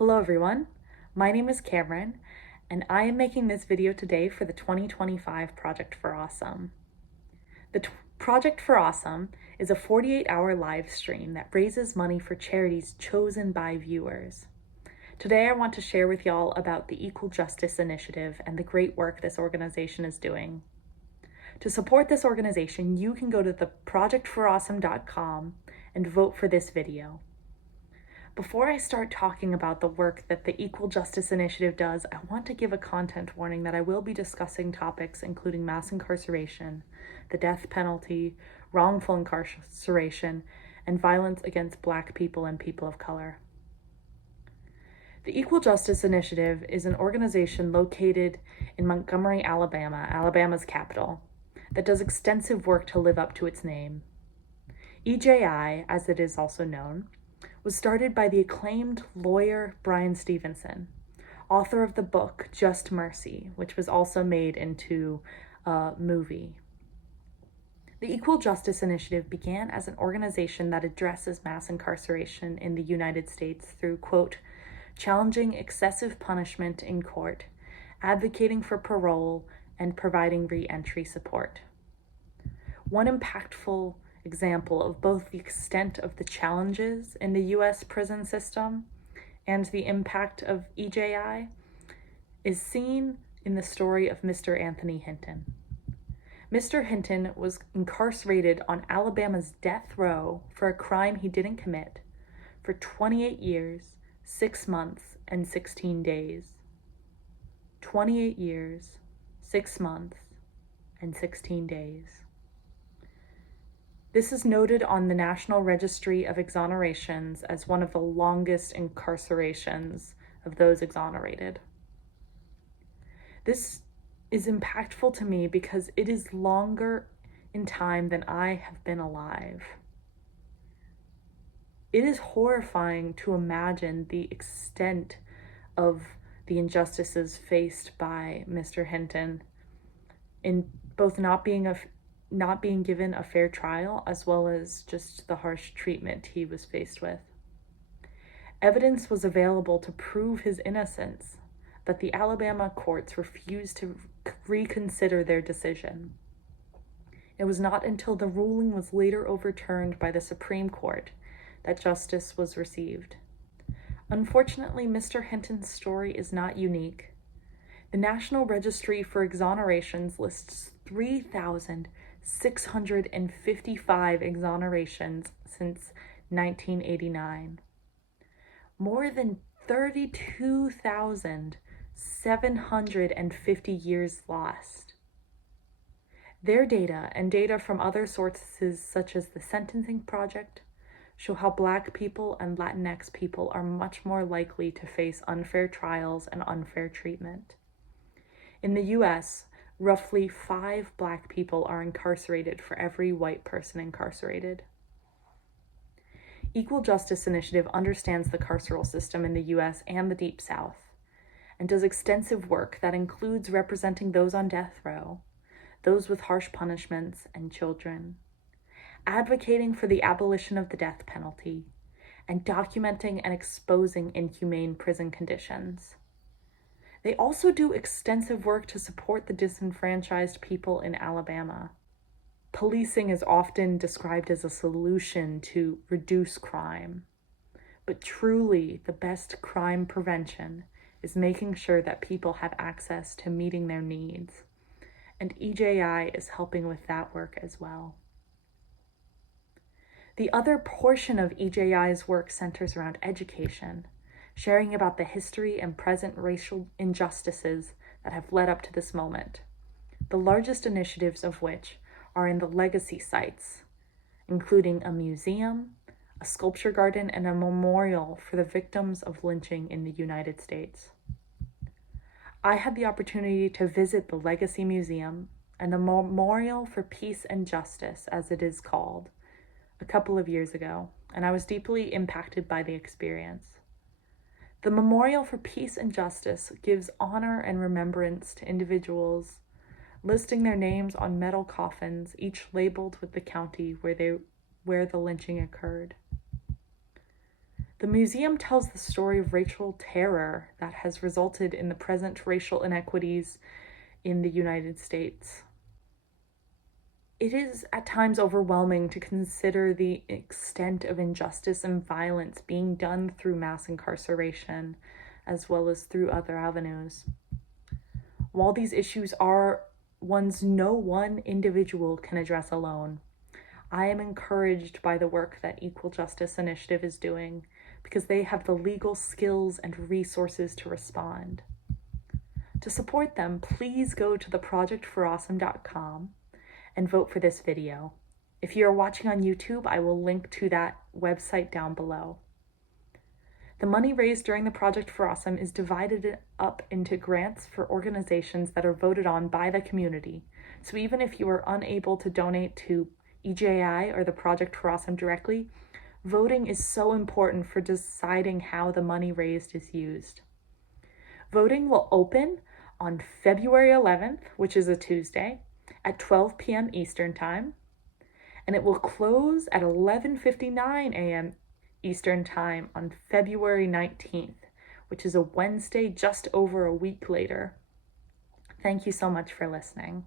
Hello everyone, my name is Cameron, and I am making this video today for the 2025 Project for Awesome. The Project for Awesome is a 48-hour live stream that raises money for charities chosen by viewers. Today I want to share with y'all about the Equal Justice Initiative and the great work this organization is doing. To support this organization, you can go to theprojectforawesome.com and vote for this video. Before I start talking about the work that the Equal Justice Initiative does, I want to give a content warning that I will be discussing topics including mass incarceration, the death penalty, wrongful incarceration, and violence against Black people and people of color. The Equal Justice Initiative is an organization located in Montgomery, Alabama, Alabama's capital, that does extensive work to live up to its name. EJI, as it is also known, was started by the acclaimed lawyer Bryan Stevenson, author of the book Just Mercy, which was also made into a movie. The Equal Justice Initiative began as an organization that addresses mass incarceration in the United States through, quote, challenging excessive punishment in court, advocating for parole, and providing re-entry support. One impactful example of both the extent of the challenges in the U.S. prison system and the impact of EJI is seen in the story of Mr. Anthony Hinton. Mr. Hinton was incarcerated on Alabama's death row for a crime he didn't commit for 28 years, 6 months, and 16 days. 28 years, 6 months, and 16 days. This is noted on the National Registry of Exonerations as one of the longest incarcerations of those exonerated. This is impactful to me because it is longer in time than I have been alive. It is horrifying to imagine the extent of the injustices faced by Mr. Hinton in both not being given a fair trial, as well as just the harsh treatment he was faced with. Evidence was available to prove his innocence, but the Alabama courts refused to reconsider their decision. It was not until the ruling was later overturned by the Supreme Court that justice was received. Unfortunately, Mr. Hinton's story is not unique. The National Registry for Exonerations lists 3,655 exonerations since 1989. More than 32,750 years lost. Their data and data from other sources such as the Sentencing Project show how Black people and Latinx people are much more likely to face unfair trials and unfair treatment. In the US, roughly 5 Black people are incarcerated for every white person incarcerated. Equal Justice Initiative understands the carceral system in the US and the Deep South, and does extensive work that includes representing those on death row, those with harsh punishments, and children, advocating for the abolition of the death penalty, and documenting and exposing inhumane prison conditions. They also do extensive work to support the disenfranchised people in Alabama. Policing is often described as a solution to reduce crime, but truly the best crime prevention is making sure that people have access to meeting their needs, and EJI is helping with that work as well. The other portion of EJI's work centers around education, sharing about the history and present racial injustices that have led up to this moment, the largest initiatives of which are in the legacy sites, including a museum, a sculpture garden, and a memorial for the victims of lynching in the United States. I had the opportunity to visit the Legacy Museum and the Memorial for Peace and Justice, as it is called, a couple of years ago, and I was deeply impacted by the experience. The Memorial for Peace and Justice gives honor and remembrance to individuals, listing their names on metal coffins, each labeled with the county where the lynching occurred. The museum tells the story of racial terror that has resulted in the present racial inequities in the United States. It is at times overwhelming to consider the extent of injustice and violence being done through mass incarceration, as well as through other avenues. While these issues are ones no one individual can address alone, I am encouraged by the work that Equal Justice Initiative is doing because they have the legal skills and resources to respond. To support them, please go to theprojectforawesome.com and vote for this video. If you are watching on YouTube, I will link to that website down below. The money raised during the Project for Awesome is divided up into grants for organizations that are voted on by the community. So even if you are unable to donate to EJI or the Project for Awesome directly, voting is so important for deciding how the money raised is used. Voting will open on February 11th, which is a Tuesday, at 12 p.m. Eastern Time, and it will close at 11:59 a.m. Eastern Time on February 19th, which is a Wednesday just over a week later. Thank you so much for listening.